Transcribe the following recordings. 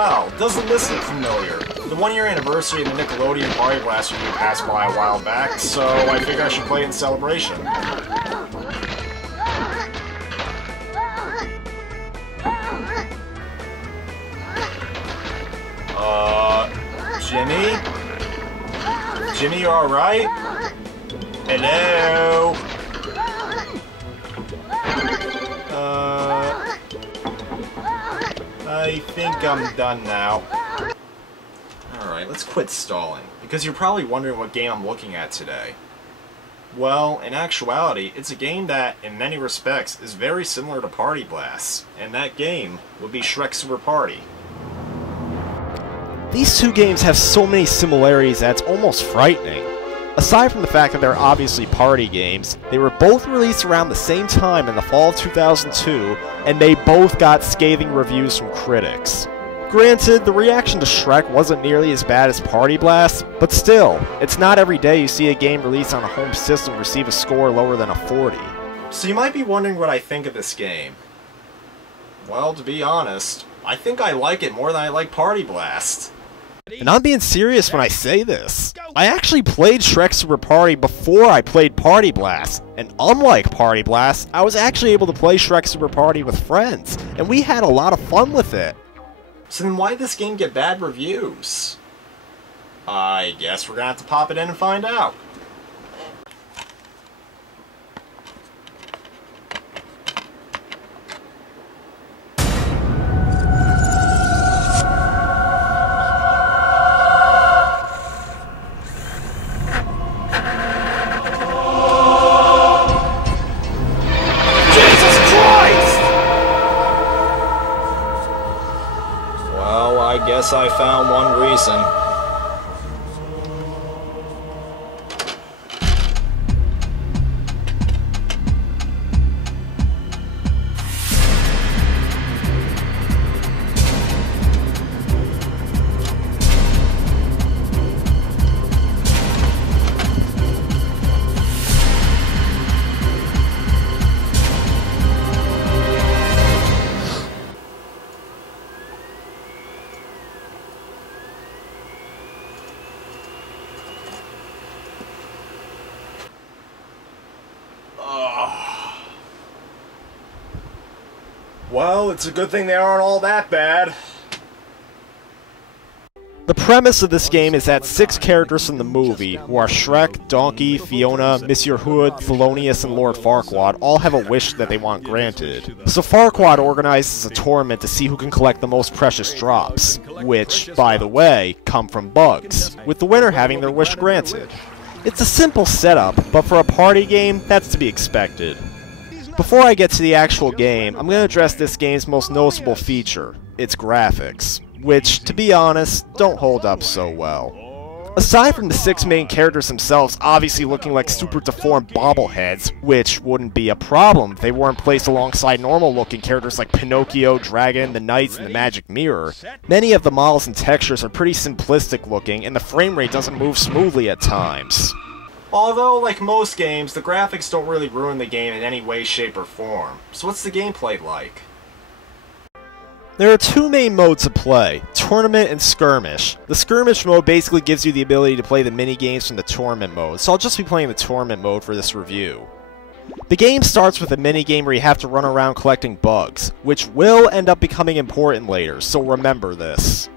wow, doesn't this look familiar? The 1-year anniversary of the Nickelodeon Party Blaster game passed by a while back, so I figured I should play it in celebration. Jimmy? Jimmy, you alright? Hello? I think I'm done now. Alright, let's quit stalling, because you're probably wondering what game I'm looking at today. Well, in actuality, it's a game that, in many respects, is very similar to Party Blast, and that game would be Shrek Super Party. These two games have so many similarities that it's almost frightening. Aside from the fact that they're obviously party games, they were both released around the same time in the fall of 2002, and they both got scathing reviews from critics. Granted, the reaction to Shrek wasn't nearly as bad as Party Blast, but still, it's not every day you see a game released on a home system receive a score lower than a 40. So you might be wondering what I think of this game. Well, to be honest, I think I like it more than I like Party Blast. And I'm being serious when I say this. I actually played Shrek Super Party before I played Party Blast, and unlike Party Blast, I was actually able to play Shrek Super Party with friends, and we had a lot of fun with it. So then why did this game get bad reviews? I guess we're gonna have to pop it in and find out. I guess I found one reason. Well, it's a good thing they aren't all that bad. The premise of this game is that 6 characters from the movie, who are Shrek, Donkey, Fiona, Monsieur Hood, Thelonious, and Lord Farquaad, all have a wish that they want granted. So Farquaad organizes a tournament to see who can collect the most precious drops, which, by the way, come from bugs, with the winner having their wish granted. It's a simple setup, but for a party game, that's to be expected. Before I get to the actual game, I'm going to address this game's most noticeable feature, its graphics, which, to be honest, don't hold up so well. Aside from the 6 main characters themselves obviously looking like super deformed bobbleheads, which wouldn't be a problem if they weren't placed alongside normal looking characters like Pinocchio, Dragon, the Knights, and the Magic Mirror, many of the models and textures are pretty simplistic looking and the frame rate doesn't move smoothly at times. Although, like most games, the graphics don't really ruin the game in any way, shape, or form. So what's the gameplay like? There are 2 main modes to play, Tournament and Skirmish. The Skirmish mode basically gives you the ability to play the mini-games from the Tournament mode, so I'll just be playing the Tournament mode for this review. The game starts with a mini-game where you have to run around collecting bugs, which will end up becoming important later, so remember this.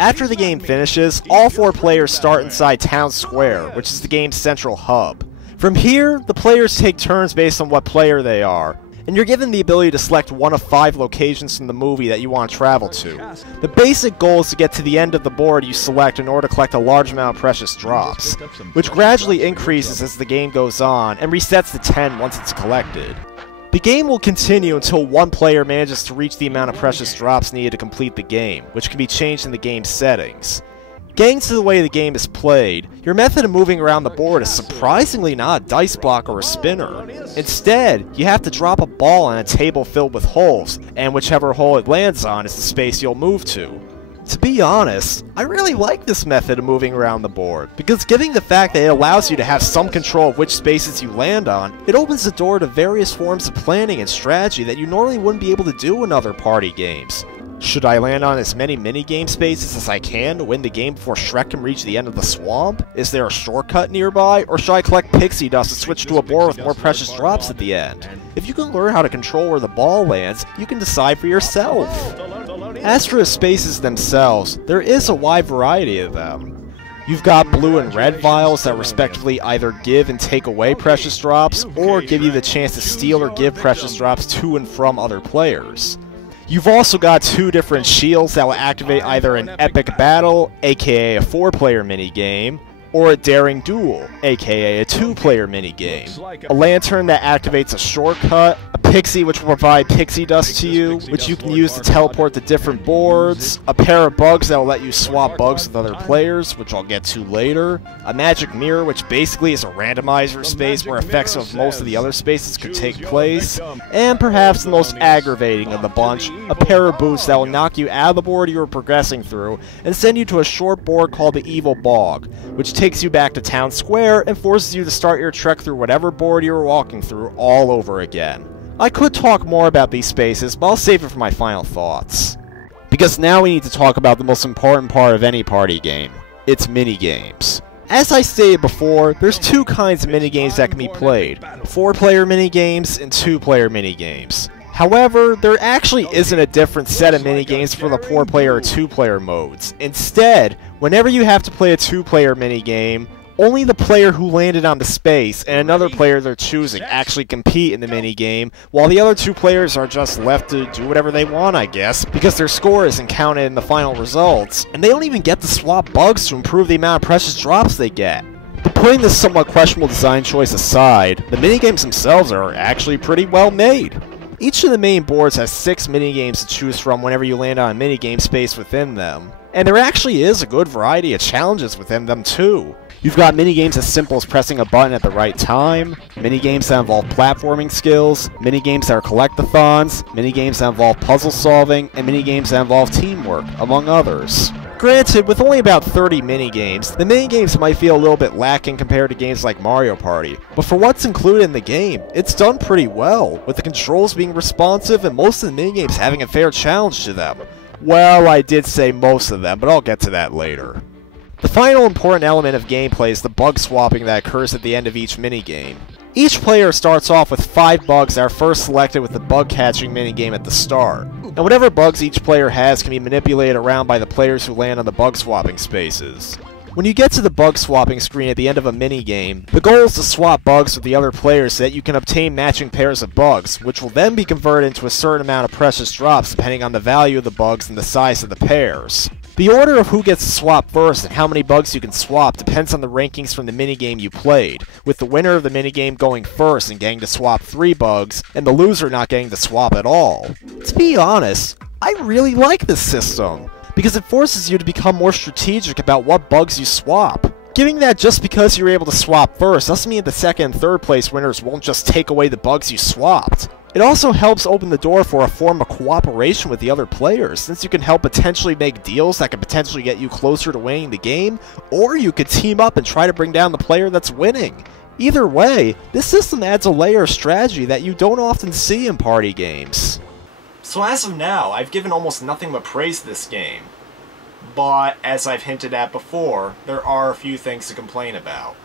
After the game finishes, all 4 players start inside Town Square, which is the game's central hub. From here, the players take turns based on what player they are, and you're given the ability to select one of 5 locations from the movie that you want to travel to. The basic goal is to get to the end of the board you select in order to collect a large amount of precious drops, which gradually increases as the game goes on and resets to 10 once it's collected. The game will continue until one player manages to reach the amount of precious drops needed to complete the game, which can be changed in the game's settings. Getting to the way the game is played, your method of moving around the board is surprisingly not a dice block or a spinner. Instead, you have to drop a ball on a table filled with holes, and whichever hole it lands on is the space you'll move to. To be honest, I really like this method of moving around the board, because given the fact that it allows you to have some control of which spaces you land on, it opens the door to various forms of planning and strategy that you normally wouldn't be able to do in other party games. Should I land on as many minigame spaces as I can to win the game before Shrek can reach the end of the swamp? Is there a shortcut nearby, or should I collect pixie dust and switch to a board with more precious drops at the end? If you can learn how to control where the ball lands, you can decide for yourself. As for the spaces themselves, there is a wide variety of them. You've got blue and red vials that respectively either give and take away precious drops, or give you the chance to steal or give precious drops to and from other players. You've also got 2 different shields that will activate either an epic battle, aka a 4-player minigame, or a daring duel, aka a 2-player minigame. A lantern that activates a shortcut, a pixie which will provide pixie dust to you, which you can use to teleport to different boards, a pair of bugs that will let you swap bugs with other players, which I'll get to later, a magic mirror which basically is a randomizer space where effects of most of the other spaces could take place, and perhaps the most aggravating of the bunch, a pair of boots that will knock you out of the board you were progressing through and send you to a short board called the Evil Bog, which takes you back to town square and forces you to start your trek through whatever board you were walking through all over again. I could talk more about these spaces, but I'll save it for my final thoughts. Because now we need to talk about the most important part of any party game. It's minigames. As I stated before, there's 2 kinds of minigames that can be played. 4-player minigames and 2-player minigames. However, there actually isn't a different set of minigames for the 4-player or 2-player modes. Instead, whenever you have to play a 2-player minigame, only the player who landed on the space and another player they're choosing actually compete in the minigame, while the other 2 players are just left to do whatever they want, I guess, because their score isn't counted in the final results, and they don't even get to swap bugs to improve the amount of precious drops they get. But putting this somewhat questionable design choice aside, the minigames themselves are actually pretty well made. Each of the main boards has 6 minigames to choose from whenever you land on a minigame space within them, and there actually is a good variety of challenges within them too. You've got minigames as simple as pressing a button at the right time, minigames that involve platforming skills, minigames that are collectathons, minigames that involve puzzle solving, and minigames that involve teamwork, among others. Granted, with only about 30 minigames, the minigames might feel a little bit lacking compared to games like Mario Party, but for what's included in the game, it's done pretty well, with the controls being responsive and most of the minigames having a fair challenge to them. Well, I did say most of them, but I'll get to that later. The final important element of gameplay is the bug swapping that occurs at the end of each minigame. Each player starts off with 5 bugs that are first selected with the bug catching minigame at the start, and whatever bugs each player has can be manipulated around by the players who land on the bug swapping spaces. When you get to the bug swapping screen at the end of a minigame, the goal is to swap bugs with the other players so that you can obtain matching pairs of bugs, which will then be converted into a certain amount of precious drops depending on the value of the bugs and the size of the pairs. The order of who gets to swap first and how many bugs you can swap depends on the rankings from the minigame you played, with the winner of the minigame going first and getting to swap 3 bugs, and the loser not getting to swap at all. To be honest, I really like this system, because it forces you to become more strategic about what bugs you swap. Given that just because you're able to swap first doesn't mean the 2nd and 3rd place winners won't just take away the bugs you swapped. It also helps open the door for a form of cooperation with the other players, since you can help potentially make deals that could potentially get you closer to winning the game, or you could team up and try to bring down the player that's winning. Either way, this system adds a layer of strategy that you don't often see in party games. So as of now, I've given almost nothing but praise to this game. But, as I've hinted at before, there are a few things to complain about.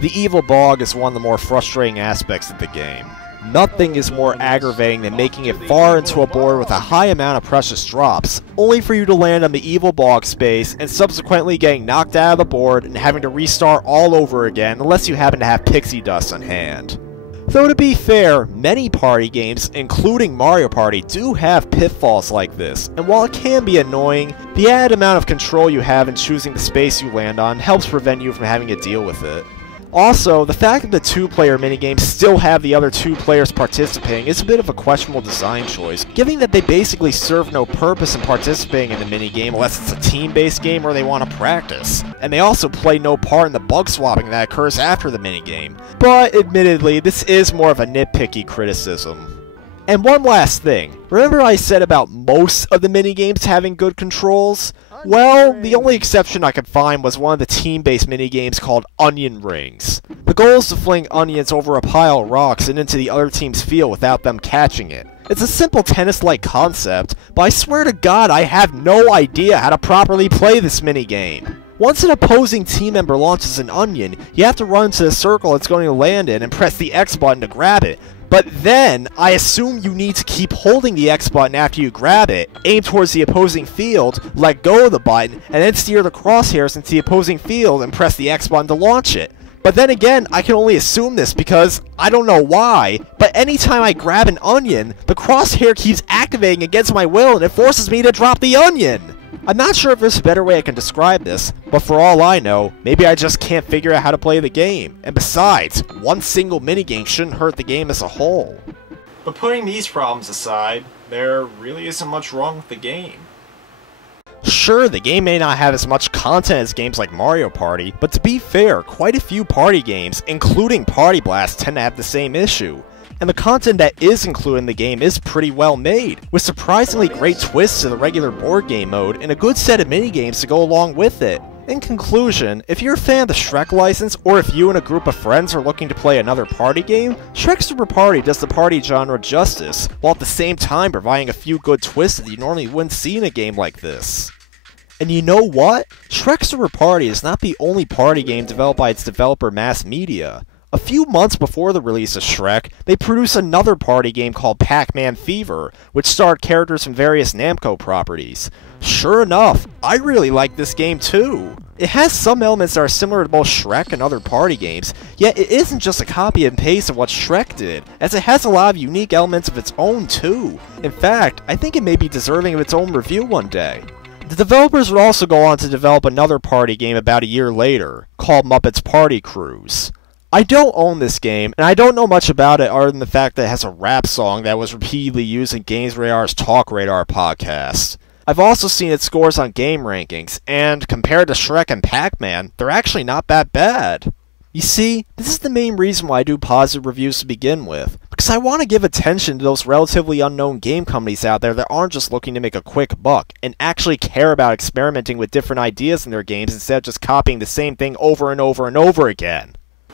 The Evil Bog is one of the more frustrating aspects of the game. Nothing is more aggravating than making it far into a board with a high amount of precious drops, only for you to land on the Evil Bog space and subsequently getting knocked out of the board and having to restart all over again unless you happen to have pixie dust on hand. Though to be fair, many party games, including Mario Party, do have pitfalls like this, and while it can be annoying, the added amount of control you have in choosing the space you land on helps prevent you from having to deal with it. Also, the fact that the 2-player minigames still have the other 2 players participating is a bit of a questionable design choice, given that they basically serve no purpose in participating in the minigame unless it's a team-based game where they want to practice. And they also play no part in the bug swapping that occurs after the minigame. But admittedly, this is more of a nitpicky criticism. And one last thing, remember I said about most of the minigames having good controls? Well, the only exception I could find was one of the team-based minigames called Onion Rings. The goal is to fling onions over a pile of rocks and into the other team's field without them catching it. It's a simple tennis-like concept, but I swear to God I have no idea how to properly play this minigame. Once an opposing team member launches an onion, you have to run to the circle it's going to land in and press the X button to grab it. But then, I assume you need to keep holding the X button after you grab it, aim towards the opposing field, let go of the button, and then steer the crosshairs into the opposing field and press the X button to launch it. But then again, I can only assume this because I don't know why, but anytime I grab an onion, the crosshair keeps activating against my will and it forces me to drop the onion! I'm not sure if there's a better way I can describe this, but for all I know, maybe I just can't figure out how to play the game. And besides, one single minigame shouldn't hurt the game as a whole. But putting these problems aside, there really isn't much wrong with the game. Sure, the game may not have as much content as games like Mario Party, but to be fair, quite a few party games, including Party Blast, tend to have the same issue. And the content that is included in the game is pretty well made, with surprisingly great twists to the regular board game mode and a good set of minigames to go along with it. In conclusion, if you're a fan of the Shrek license, or if you and a group of friends are looking to play another party game, Shrek Super Party does the party genre justice, while at the same time providing a few good twists that you normally wouldn't see in a game like this. And you know what? Shrek Super Party is not the only party game developed by its developer Mass Media. A few months before the release of Shrek, they produced another party game called Pac-Man Fever, which starred characters from various Namco properties. Sure enough, I really like this game too. It has some elements that are similar to both Shrek and other party games, yet it isn't just a copy and paste of what Shrek did, as it has a lot of unique elements of its own too. In fact, I think it may be deserving of its own review one day. The developers would also go on to develop another party game about a year later, called Muppets Party Cruise. I don't own this game, and I don't know much about it other than the fact that it has a rap song that was repeatedly used in Games Radar's Talk Radar podcast. I've also seen its scores on game rankings, and compared to Shrek and Pac-Man, they're actually not that bad. You see, this is the main reason why I do positive reviews to begin with, because I want to give attention to those relatively unknown game companies out there that aren't just looking to make a quick buck, and actually care about experimenting with different ideas in their games instead of just copying the same thing over and over and over again.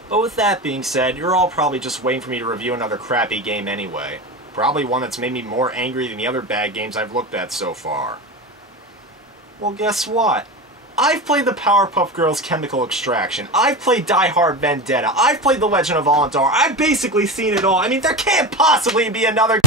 But with that being said, you're all probably just waiting for me to review another crappy game anyway. Probably one that's made me more angry than the other bad games I've looked at so far. Well, guess what? I've played the Powerpuff Girls Chemical Extraction. I've played Die Hard Vendetta. I've played The Legend of Allandar. I've basically seen it all. I mean, there can't possibly be another